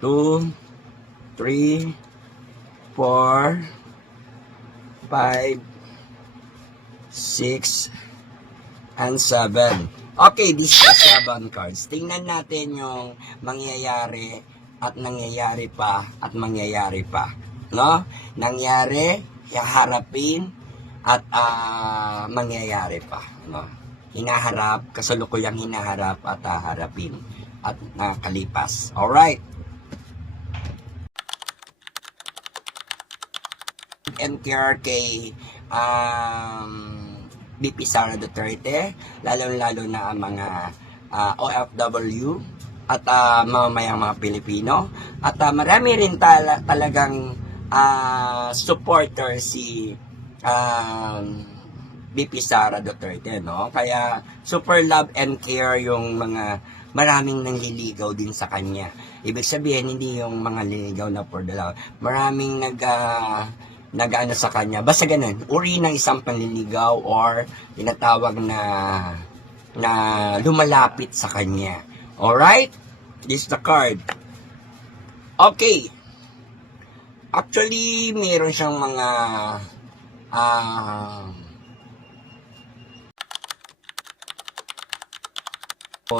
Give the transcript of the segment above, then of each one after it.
2, 3, 4, 5, 6, and 7. Okay, this is the 7 cards. Tingnan natin yung mangyayari at nangyayari pa at mangyayari pa. No? Nangyari, haharapin, at mangyayari pa. No? Hinaharap, kasalukuyang hinaharap at haharapin at nakalipas. Alright. And care kay BP Sara Duterte, lalo-lalo na ang mga OFW at mamamayang mga Pilipino. At marami rin talagang supporter si BP Sara Duterte, no? Kaya super love and care yung mga maraming nangliligaw din sa kanya. Ibig sabihin, hindi yung mga liligaw na for the love. Maraming nag-ano sa kanya. Basta ganun, uri ng isang panliligaw or tinatawag na lumalapit sa kanya. Alright? This is the card. Okay. Actually, meron siyang mga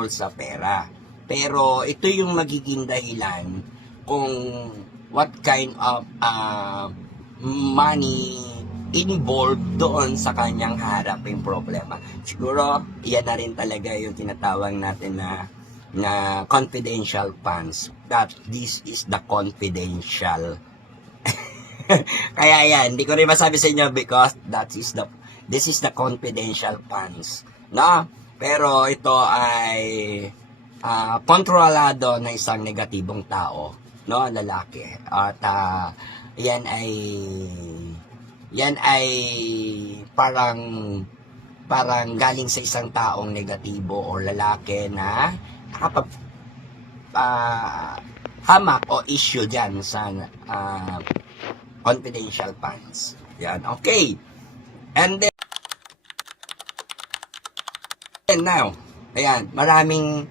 sa pera. Pero ito yung magiging dahilan kung what kind of money involved doon sa kanyang haraping problema. Siguro, yan na rin talaga yung tinatawag natin na confidential funds. That this is the confidential. Kaya yan, hindi ko rin masabi sa inyo because this is the confidential funds. No? Pero ito ay kontrolado ng isang negatibong tao, no, lalaki. At yan ay parang galing sa isang taong negatibo o lalaki na hamak o issue dyan sa confidential funds. Yan, okay. And then now, ayan, maraming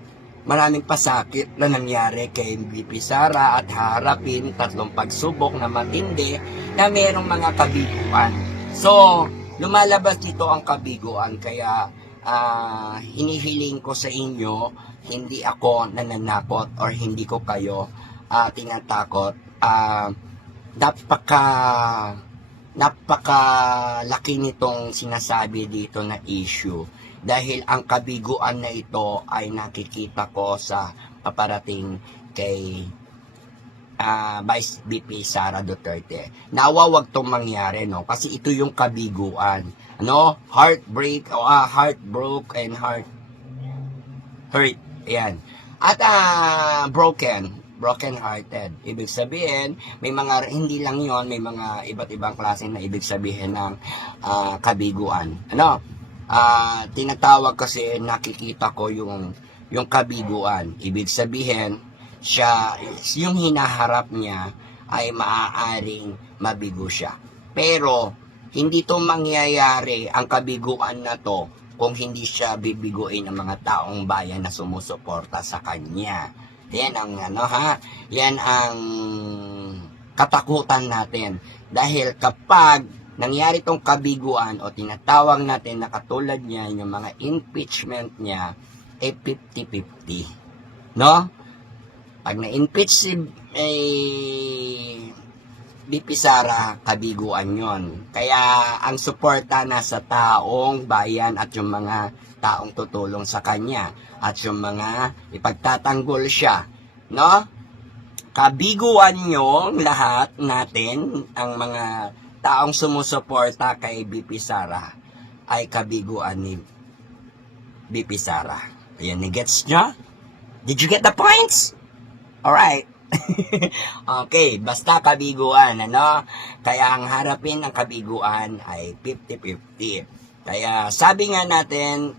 pasakit na nangyari kay BP Sara at harapin tatlong pagsubok na matindi na merong mga kabiguan. So, lumalabas dito ang kabiguan, kaya hinihiling ko sa inyo, hindi ako nananakot or hindi ko kayo tinatakot. Napakalaki nitong sinasabi dito na issue. Dahil ang kabiguan na ito ay nakikita ko sa paparating kay Vice BP Sara Duterte. Nawa wag tong mangyari, no? Kasi ito yung kabiguan. Ano? Heartbreak, heartbroke and hurt. Ayan. At broken hearted. Ibig sabihin, may mga, hindi lang yon, may mga iba't ibang klase na ibig sabihin ng kabiguan. Ano? Tinatawag kasi, nakikita ko yung kabiguan. Ibig sabihin, yung hinaharap niya ay maaaring mabigo siya. Pero, hindi to mangyayari ang kabiguan na to kung hindi siya bibiguin ng mga taong bayan na sumusuporta sa kanya. Yan ang yan ang katakutan natin. Dahil kapag nangyari tong kabiguan o tinatawag natin na katulad niya, yung mga impeachment niya, 50-50. No? Pag na-impeach si BP Sara, kabiguan yon. Kaya ang suporta nasa taong bayan at yung mga taong tutulong sa kanya at yung mga ipagtatanggol siya. No? Kabiguan yung lahat natin, ang mga taong sumusuporta kay BP Sara ay kabiguan ni BP Sara. Ayan, gets nyo? Did you get the points? Alright. Okay, basta kabiguan, ano? Kaya ang harapin ng kabiguan ay 50-50. Kaya sabi nga natin,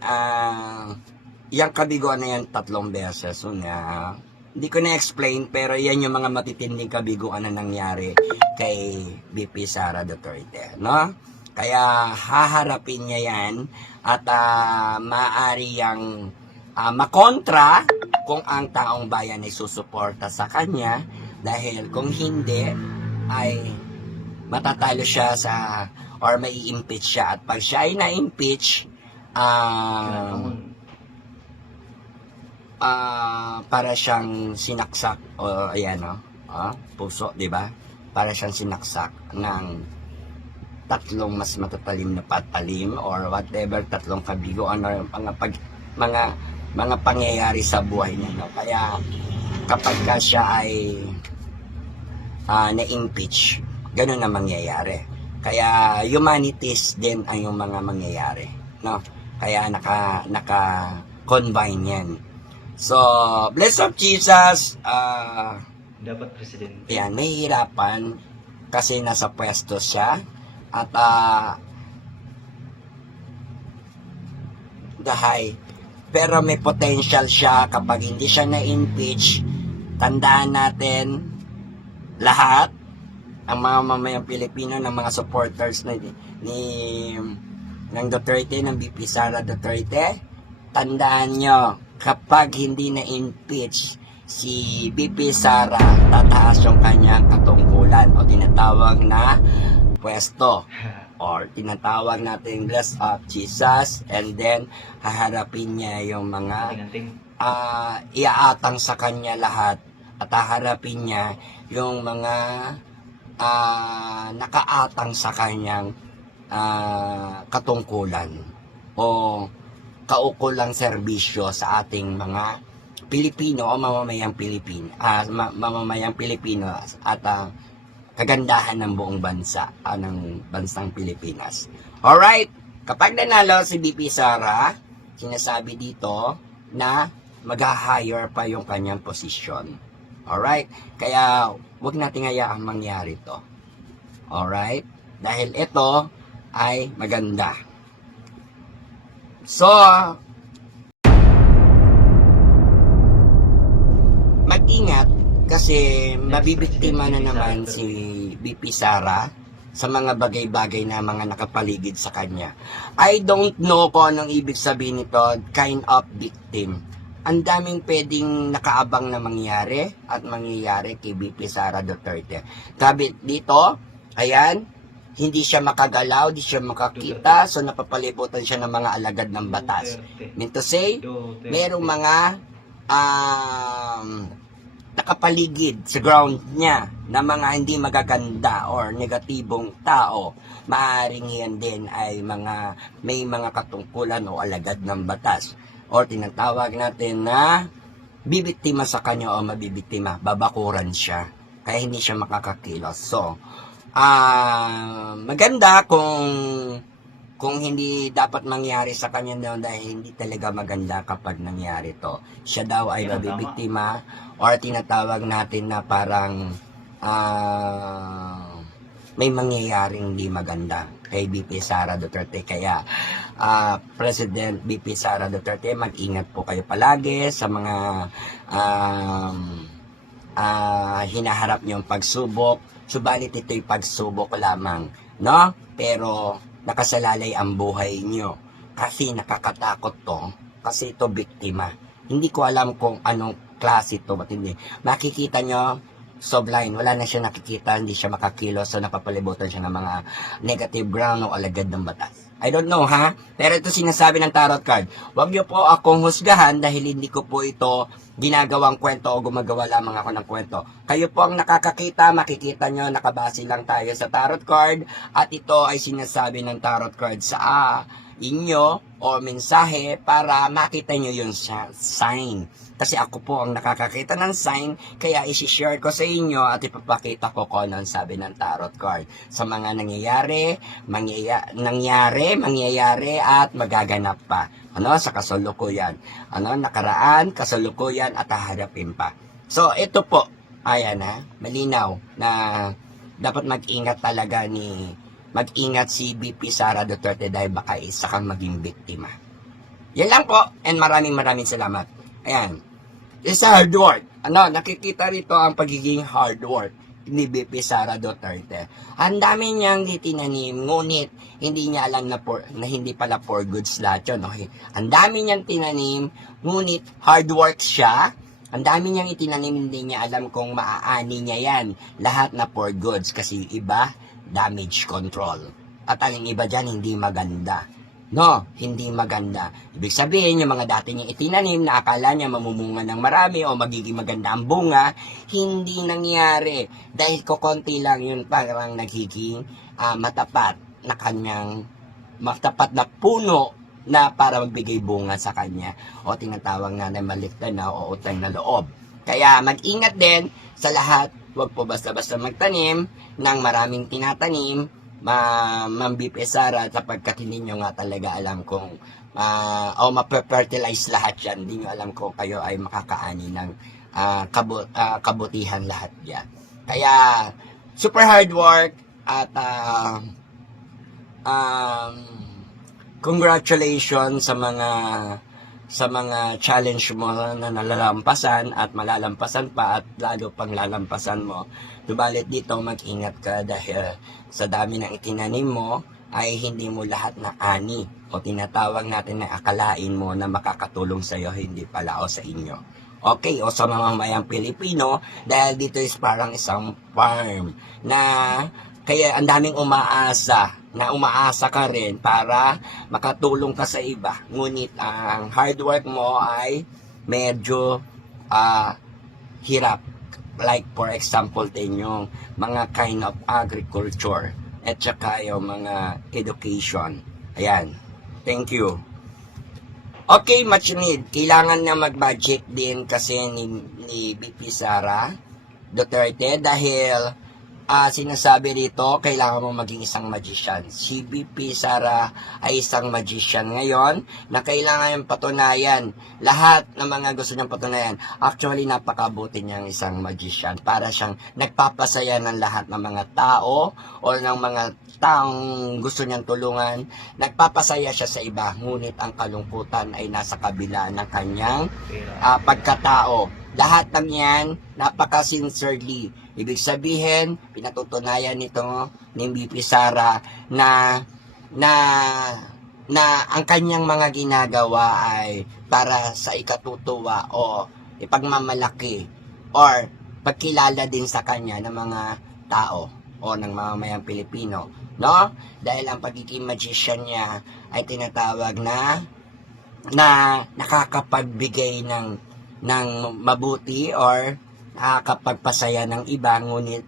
yung kabiguan na yan 3 beses. So hindi ko na-explain, pero yan yung mga matitinding kabiguan na nangyari kay BP Sara Duterte, no? Kaya haharapin niya yan at maaari yang makontra kung ang taong bayan ay susuporta sa kanya, dahil kung hindi ay matatalo siya sa or may impeach siya, at pag siya ay na-impeach, para siyang sinaksak o ayan puso, di ba? Para siyang sinaksak ng tatlong mas matatalim na patalim or whatever, tatlong kabigo, ano mga pangyayari sa buhay niya, no? Kaya kapag ka siya ay na-impeach, ganun na mangyayari. Kaya humanities din ang yung mga mangyayari, no? Kaya naka-combine yan. So, bless of Jesus, dapat presidente. yan, nahihirapan kasi nasa pwesto siya at pero may potential siya kapag hindi siya na-impeach. Tandaan natin lahat ang mga mamayang Pilipino, ng mga supporters ng Duterte, ng BP Sara Duterte, tandaan nyo, kapag hindi na-impeach si BP Sara, tataas yung kanyang katungkulan o tinatawag na pwesto or tinatawag natin bless of Jesus, and then haharapin niya yung mga iaatang sa kanya lahat, at haharapin niya yung mga nakaatang sa kanyang katungkulan o kaukulang serbisyo sa ating mga Pilipino o mamamayang Pilipino at kagandahan ng buong bansa, ng bansang Pilipinas. Alright, kapag nanalo si BP Sara, sinasabi dito na mag-hire pa yung kanyang posisyon. Alright, kaya huwag natin hayaang mangyari to. Alright, dahil ito ay maganda. So, mag-ingat kasi mabibiktima na naman si BP Sara sa mga bagay-bagay na mga nakapaligid sa kanya. I don't know kung anong ibig sabihin nito, kind of victim. Ang daming pwedeng nakaabang na mangyari at mangyayari kay BP Sara Duterte. Sabi dito, ayan, hindi siya makagalaw, hindi siya makakita, so napapalibutan siya ng mga alagad ng batas. Mean to say, merong mga nakapaligid sa ground niya na mga hindi magaganda or negatibong tao. Maaaring yan din ay may mga katungkulan o alagad ng batas, or tinatawag natin na bibiktima sa kanya o mabibiktima, babakuran siya, kaya hindi siya makakakilos. So, maganda kung hindi dapat mangyari sa kanya daw, dahil hindi talaga maganda kapag nangyari to. Siya daw ay mabibiktima or tinatawag natin na parang may mangyayaring hindi maganda kay BP Sara Duterte. Kaya President BP Sara Duterte, mag-ingat po kayo palagi sa mga hinaharap niyong pagsubok. Subalit ito'y pagsubok lamang, no? Pero nakasalalay ang buhay niyo kasi nakakatakot to, kasi ito biktima. Hindi ko alam kung anong klase ito, ba't hindi makikita nyo, so blind, wala na siya nakikita, hindi siya makakilos, so napapalibutan siya ng mga negative ground o alagad ng batas. I don't know, ha? Pero ito sinasabi ng tarot card. Huwag niyo po akong husgahan dahil hindi ko po ito ginagawang kwento o gumagawa lamang ako ng kwento. Kayo po ang nakakakita, makikita nyo, nakabase lang tayo sa tarot card, at ito ay sinasabi ng tarot card sa inyo o mensahe para makita nyo yung sign. Kasi ako po ang nakakakita ng sign, kaya isi-share ko sa inyo at ipapakita ko kung ano ang sabi ng tarot card sa mga nangyayari, mangyayari at magaganap pa. Ano, sa kasalukuyan. Ano, nakaraan, kasalukuyan at haharapin pa. So, ito po, ayan malinaw na dapat mag-ingat talaga mag-ingat si BP Sara Duterte dahil baka isa kang maging biktima. Yan lang po, and maraming salamat. Ayan. It's a hard work. Ano, nakikita rito ang pagiging hard work. ni BP Sara Duterte. Ang dami niyang itinanim, ngunit hindi niya alam na hindi pala for goods lahat yun. Okay? Ang dami niyang tinanim, ngunit hard work siya. Ang dami niyang itinanim, hindi niya alam kung maaani niya yan. Lahat na for goods kasi iba, damage control. At ang iba dyan, hindi maganda. No, hindi maganda. Ibig sabihin, yung mga dati niyang itinanim na akala niya mamumunga ng marami o magiging maganda ang bunga, hindi nangyari. Dahil kukonti lang yun, parang nagiging matapat na puno na para magbigay bunga sa kanya. O tinatawag na maliktan na o utang na loob. Kaya mag-ingat din sa lahat. Huwag po basta-basta magtanim ng maraming tinatanim. Ma'am BP Sara, sapagkat hindi nyo nga talaga alam kung mape-fertilize lahat yan. Hindi nyo alam kung kayo ay makakaani ng kabutihan lahat yan. Kaya super hard work at congratulations sa mga challenge mo na nalalampasan at malalampasan pa at lalo pang lalampasan mo. Tubalit dito, mag-ingat ka dahil sa dami ng itinanim mo ay hindi mo lahat na ani o tinatawag natin na akalain mo na makakatulong sa iyo, hindi pala o sa inyo. Okay, o sa mamamayang Pilipino, dahil dito is parang isang farm na kaya ang daming umaasa ka rin para makatulong ka sa iba. Ngunit ang hard work mo ay medyo hirap. Like for example din yung mga kind of agriculture at saka yung mga education. Ayan. Thank you. Okay, much need. Kailangan na mag-budget din kasi ni BP Sara Duterte dahil sinasabi rito, kailangan mo maging isang magician. Si BP Sara ay isang magician ngayon na kailangan yung patunayan. Lahat ng mga gusto niyang patunayan. Actually, napakabuti niyang isang magician. Para siyang nagpapasaya ng lahat ng mga tao o ng mga taong gusto niyang tulungan. Nagpapasaya siya sa iba. Ngunit ang kalungkutan ay nasa kabila ng kanyang pagkatao. Lahat ng yan, napaka-sincerely. Ibig sabihin, pinatutunayan nito ni BP Sara na ang kanyang mga ginagawa ay para sa ikatutuwa o ipagmamalaki or pagkilala din sa kanya ng mga tao o ng mamamayang Pilipino. No? Dahil ang pagiging magician niya ay tinatawag na nakakapagbigay ng mabuti or nakakapagpasaya ng iba, ngunit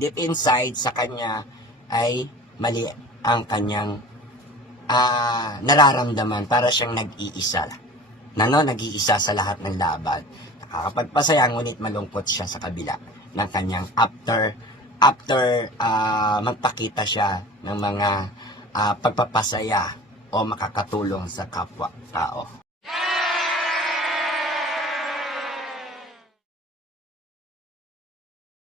deep inside sa kanya ay mali ang kanyang nararamdaman. Para siyang nag-iisa nag-iisa sa lahat ng laban. Nakakapagpasaya, ngunit malungkot siya sa kabila ng kanyang after magpakita siya ng mga pagpapasaya o makakatulong sa kapwa tao.